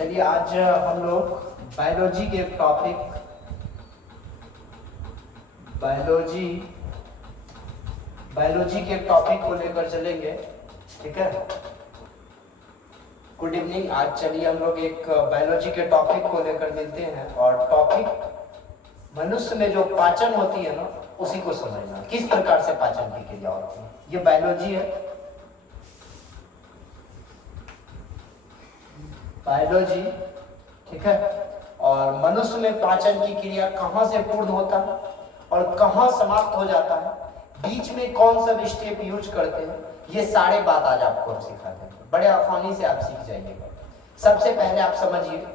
चलिए आज हम लोग बायोलॉजी के टॉपिक बायोलॉजी के टॉपिक को लेकर चलेंगे। ठीक है, गुड इवनिंग। आज चलिए हम लोग एक बायोलॉजी के टॉपिक को लेकर मिलते हैं और टॉपिक मनुष्य में जो पाचन होती है ना उसी को समझना, किस प्रकार से पाचन की क्रिया होती है। ये बायोलॉजी है, बायोलॉजी। ठीक है, और मनुष्य में पाचन की क्रिया कहाँ से पूर्ण होता है और कहाँ समाप्त हो जाता है, बीच में कौन सा स्टेप यूज करते हैं, ये सारे बात आज आपको हम सिखाते हैं। बड़े आसानी से आप सीख जाइएगा। सबसे पहले आप समझिए,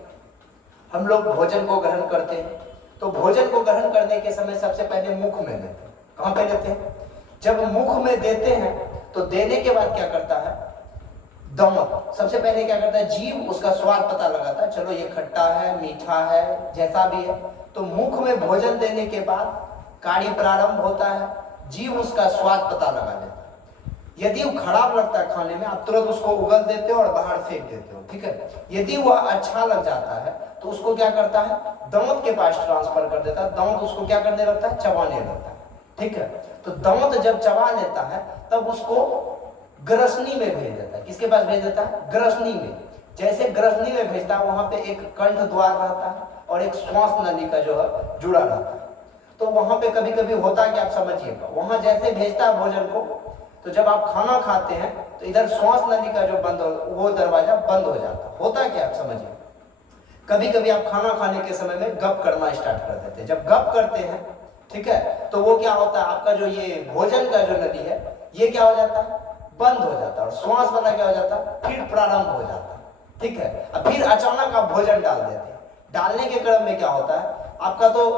हम लोग भोजन को ग्रहण करते हैं तो भोजन को ग्रहण करने के समय सबसे पहले मुख में लेते हैं। कहाँ पे लेते हैं? जब मुख में देते हैं तो देने के बाद क्या करता है, दम सबसे पहले क्या करता है, जीभ उसका स्वाद पता लगाता है। चलो ये खट्टा है, मीठा है, जैसा भी है। तो मुख में भोजन देने के बाद कार्य प्रारंभ होता है, जीभ उसका स्वाद पता लगा लेता है। यदि वो खराब लगता है खाने में, आप तुरंत उसको उगल देते हो और बाहर फेंक देते हो। ठीक है, यदि वह अच्छा लग जाता है तो उसको क्या करता है, दांत के पास ट्रांसफर कर देता है। दांत उसको क्या करने लगता है, चबाने लगता है। ठीक है, तो दांत जब चबा लेता है तब उसको ग्रसनी में भेज देता है। किसके पास भेज देता है? ग्रसनी में। जैसे ग्रसनी में भेजता है, वहां पे एक कंठ द्वार रहता है और एक श्वास नली का जो है जुड़ा रहता है। तो वहां पे कभी कभी होता कि आप समझिएगा, वहां जैसे भेजता है भोजन को, तो जब आप खाना खाते हैं तो इधर श्वास नली का जो बंद वो दरवाजा बंद हो जाता है। होता क्या, आप समझिए। कभी कभी आप खाना खाने के समय में गप करना स्टार्ट कर देते हैं। जब गप करते हैं, ठीक है, तो वो क्या होता है, आपका जो ये भोजन का जो नली है ये क्या हो जाता है, बंद हो जाता है। और श्वास वाला क्या हो जाता है, फिर प्रारंभ हो जाता है। ठीक है, अब फिर अचानक आप भोजन डाल देते हैं। डालने के क्रम में क्या होता है, आपका तो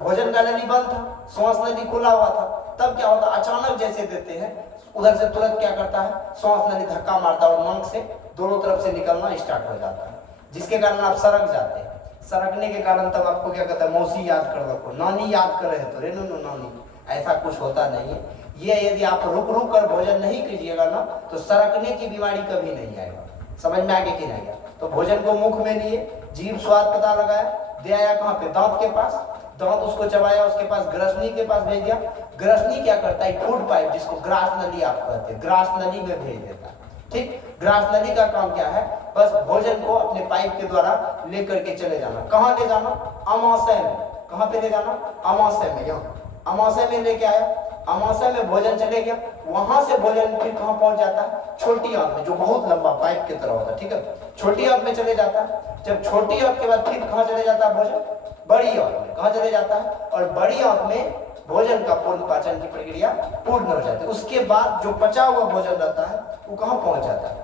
भोजन का नली बंद था, श्वास नली खुला हुआ था। तब क्या होता है, अचानक जैसे देते हैं उधर से तुरंत क्या करता है, श्वास नली धक्का मारता है और नाक से दोनों तरफ से निकलना स्टार्ट हो जाता है, जिसके कारण आप सरक जाते हैं। सरकने के कारण तब आपको क्या कहता है, मौसी याद कर रखो, नानी याद कर रहे तो रे नो नानी, ऐसा कुछ होता नहीं है। ये यदि आप रुक रुक कर भोजन नहीं कीजिएगा ना तो सरकने की बीमारी कभी नहीं आएगा। समझ में आगे कि नहीं आया? तो भोजन को मुख में लिए, जीभ स्वाद पता लगाया, दे आया कहाँ पे, दांत के पास। दांत उसको चबाया, उसके पास ग्रसनी के पास भेज दिया। ग्रसनी क्या करता है, फूड पाइप जिसको ग्रास नली आप कहते हैं, ग्रास नली में भेज देता है। ठीक, ग्रास नली का काम क्या है, बस भोजन को अपने पाइप के द्वारा लेकर के चले जाना। कहाँ ले जाना, अमाशय में। कहाँ पे ले जाना, अमाशय में। यहाँ अमाशय में लेके आया, अमाशय में भोजन चले गया, वहां से भोजन फिर कहाँ पहुंच जाता है, छोटी आंत में, जो बहुत लंबा पाइप की तरह होता है। ठीक है, छोटी आंत में चले जाता है। जब छोटी आंत के बाद फिर कहाँ चले जाता है भोजन, बड़ी आंत में। कहाँ चले जाता है, और बड़ी आंत में भोजन का पूर्ण पाचन की प्रक्रिया पूर्ण हो जाती है। उसके बाद जो पचा हुआ भोजन रहता है वो कहाँ पहुंच जाता है,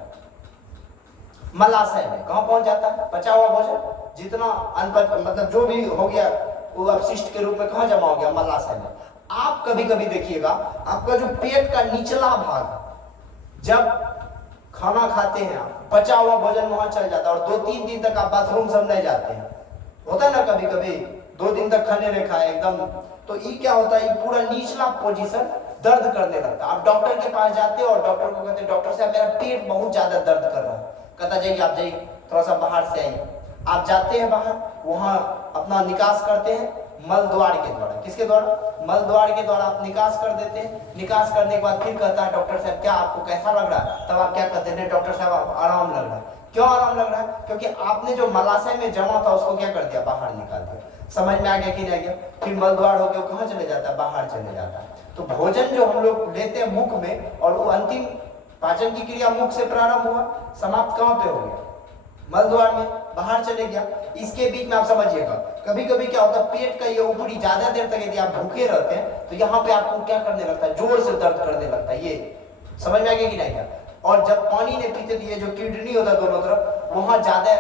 मलाशय में। कहाँ पहुंच जाता है, पचा हुआ भोजन जितना मतलब जो भी हो गया वो अपशिष्ट के रूप में कहाँ जमा हो गया, मलाशय में। आप कभी कभी देखिएगा, आपका जो पेट का निचला भाग, जब खाना खाते हैं आप, बचा हुआ भोजन वहां चल जाता है और 2-3 दिन तक आप बाथरूम सब नहीं जाते हैं। होता है ना, कभी कभी 2 दिन तक खाने नहीं खाए एकदम, तो ये क्या होता है, पूरा निचला पोजीशन दर्द करने लगता है। आप डॉक्टर के पास जाते हो और डॉक्टर को कहते हैं, डॉक्टर साहब मेरा पेट बहुत ज्यादा दर्द कर रहा है। कहता जाइए, आप जाइए थोड़ा सा बाहर से आइए। आप जाते हैं बाहर, वहां अपना निकास करते हैं मल द्वार के द्वारा। किसके द्वारा, मल द्वार के द्वारा आप निकास कर देते हैं। निकास करने के बाद फिर कहता है, डॉक्टर साहब क्या आपको कैसा लग रहा है? तब आप क्या कहते हैं, डॉक्टर साहब आराम लग रहा है। क्यों आराम लग रहा है? क्योंकि आपने जो मलाशय में जमा था उसको क्या कर दिया, बाहर निकाल दिया। समझ में आ गया कि नहीं गया? फिर मल द्वार होकर कहाँ चले जाता है, बाहर चले जाता है। तो भोजन जो हम लोग लेते हैं मुख में, और वो अंतिम पाचन की क्रिया मुख से प्रारंभ हुआ, समाप्त कहाँ पे हो गया, मल द्वार में, बाहर चले गया। इसके बीच में आप समझिएगा, कभी कभी क्या होता है, पेट का ये ऊपरी ज्यादा देर तक यदि आप भूखे रहते हैं तो यहाँ पे आपको क्या करने लगता है, जोर से दर्द करने लगता है। ये समझ में आ गया कि नहीं गया? और जब पानी नहीं पीते तो ये जो किडनी होता है दोनों तरफ, वहां ज्यादा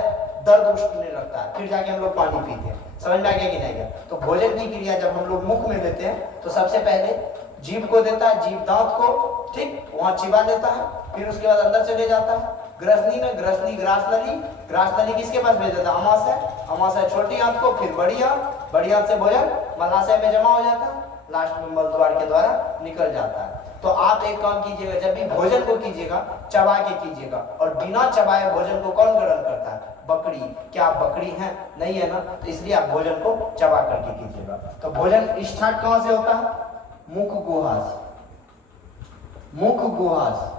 दर्द उठने लगता है, फिर जाके हम लोग पानी पीते हैं। समझ में आ गया कि नहीं गया? तो भोजन की क्रिया जब हम लोग मुख में लेते हैं तो सबसे पहले जीभ को देता है, जीभ दांत को, ठीक, वहां चिबा लेता है। फिर उसके बाद अंदर चले जाता है ग्रसनी में, ग्रसनी ग्रास नली, ग्रास नली किसके पास भेज देता है, अमाशय, अमाशय छोटी आंत को, फिर बड़ी आंत, बड़ी आंत से भोजन मलाशय में जमा हो जाता है, लास्ट में मल द्वार के द्वारा निकल जाता है। तो आप एक काम कीजिएगा, जब भी भोजन को कीजिएगा चबा के कीजिएगा, और बिना चबाए भोजन को कौन ग्रहण करता है? बकरी। क्या आप बकरी हैं? नहीं है ना, तो इसलिए आप भोजन को चबा करके कीजिएगा। तो भोजन स्टार्ट कहां से होता है? मुख गुहा से। मुख गुहा से,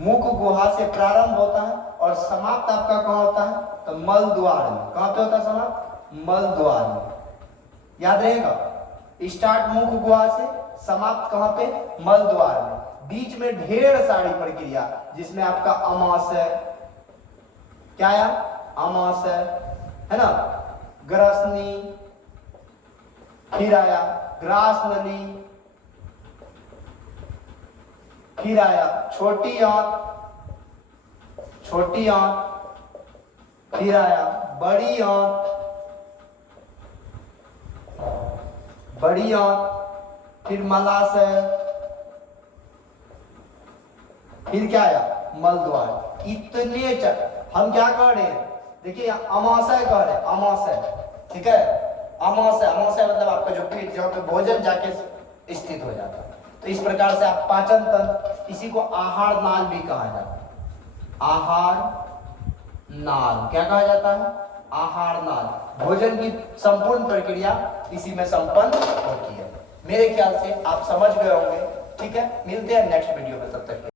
मुख गुहा से प्रारंभ होता है और समाप्त आपका कहां होता है? तो मल द्वार में। कहां पे होता है समाप्त? मल द्वार में। याद रहेगा, स्टार्ट मुख गुहा से, समाप्त कहां पे? मल द्वार में। बीच में ढेर सारी प्रक्रिया, जिसमें आपका अमाशय, क्या आया? अमाशय, है ना, ग्रसनी, फिर आया ग्रास नली, फिर आया छोटी आंत, छोटी आंत, फिर आया बड़ी आंत, बड़ी आंत, फिर मलाशय, फिर क्या आया? मलद्वार। इतने हम क्या कर रहे हैं? देखिए अमाशय कह रहे हैं, अमाशय, ठीक है, अमाशय। अमाशय मतलब आपका जो पेट, जहां पे भोजन जाके स्थित हो जाता है। तो इस प्रकार से आप पाचन तंत्र, इसी को आहार नाल भी कहा जाता है। आहार नाल क्या कहा जाता है? आहार नाल। भोजन की संपूर्ण प्रक्रिया इसी में संपन्न होती है। मेरे ख्याल से आप समझ गए होंगे। ठीक है, मिलते हैं नेक्स्ट वीडियो में, तब तक